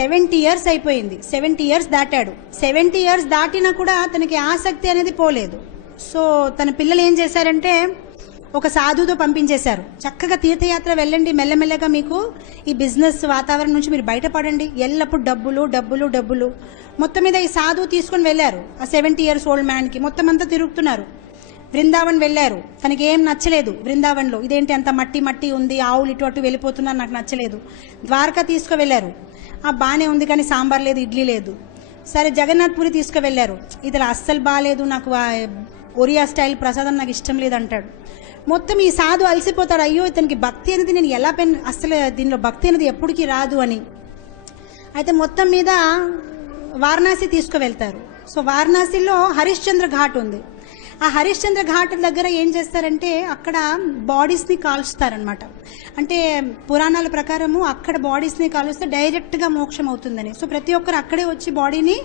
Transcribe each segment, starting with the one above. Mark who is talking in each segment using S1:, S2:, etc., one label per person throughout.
S1: Seventy years అయిపోయింది. Seventy years దాటాడు. Seventy years దాటినా కూడా తనకి ఆసక్తి అనేది పోలేదు. సో తన పిల్లలు ఏం చేశారంటే ఒక సాధువుతో పంపించేశారు. చక్కగా తీర్థయాత్ర వెళ్ళండి మెల్లమెల్లగా మీకు ఈ బిజినెస్ వాతావరణం నుంచి మీరు బయటపడండి. ఎల్లప్పుడు డబ్బులు డబ్బులు డబ్బులు. మొత్తం మీద ఈ సాధువు తీసుకొని వెళ్ళారు. ఆ సెవెంటీ ఇయర్స్ ఓల్డ్ మ్యాన్కి మొత్తం అంతా తిరుగుతున్నారు. బృందావన్ వెళ్ళారు. తనకి ఏం నచ్చలేదు బృందావన్లో. ఇదేంటి అంత మట్టి మట్టి ఉంది ఆవులు ఇటు అటు వెళ్ళిపోతున్నారు నాకు నచ్చలేదు. ద్వారకా తీసుకువెళ్ళారు. ఆ బాగానే ఉంది కానీ సాంబార్ లేదు ఇడ్లీ లేదు. సరే జగన్నాథ్పురి తీసుకువెళ్ళారు. ఇతను అస్సలు బాగాలేదు నాకు ఒరియా స్టైల్ ప్రసాదం నాకు ఇష్టం లేదు అంటాడు మొత్తం ఈ సాధు అలసిపోతాడు. అయ్యో ఇతనికి భక్తి అనేది నేను ఎలా పెన్ అసలు దీనిలో భక్తి అనేది ఎప్పటికీ రాదు అని. అయితే మొత్తం మీద వారణాసి తీసుకువెళ్తారు. సో వారణాసిలో హరిశ్చంద్ర ఘాట్ ఉంది. ఆ హరిశ్చంద్ర ఘాట్ దగ్గర ఏం చేస్తారంటే అక్కడ బాడీస్ని కాల్స్తారనమాట అంటే పురాణాల ప్రకారము అక్కడ బాడీస్ని కాలుస్తే డైరెక్ట్గా మోక్షం అవుతుందని. సో ప్రతి ఒక్కరు అక్కడే వచ్చి బాడీని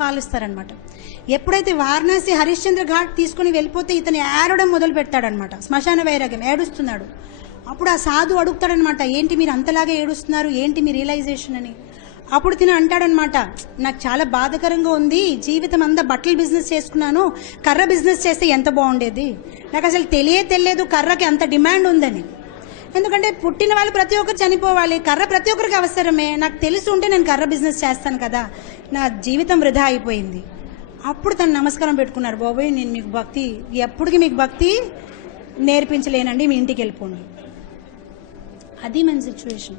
S1: కాలుస్తారనమాట ఎప్పుడైతే వారణాసి హరిశ్చంద్ర ఘాట్ తీసుకుని వెళ్ళిపోతే ఇతను ఏడవడం మొదలు పెడతాడనమాట శ్మశాన వైరాగ్యం ఏడుస్తున్నాడు. అప్పుడు ఆ సాధు అడుగుతాడనమాట ఏంటి మీరు అంతలాగా ఏడుస్తున్నారు? ఏంటి మీ రియలైజేషన్ అని? అప్పుడు తిన అంటాడనమాట. నాకు చాలా బాధకరంగా ఉంది. జీవితం అంతా బట్టల బిజినెస్ చేసుకున్నాను. కర్ర బిజినెస్ చేస్తే ఎంత బాగుండేది? నాకు అసలు తెలియ తెలియదు కర్రకి అంత డిమాండ్ ఉందని. ఎందుకంటే పుట్టిన వాళ్ళు ప్రతి ఒక్కరు చనిపోవాలి. కర్ర ప్రతి ఒక్కరికి అవసరమే. నాకు తెలిసి ఉంటే నేను కర్ర బిజినెస్ చేస్తాను కదా. నా జీవితం వృధా అయిపోయింది. అప్పుడు తను నమస్కారం పెట్టుకున్నారు బాబోయ్ నేను మీకు భక్తి ఎప్పటికీ మీకు భక్తి నేర్పించలేనండి. మీ ఇంటికి వెళ్ళిపోండి. అది మన సిచ్యువేషన్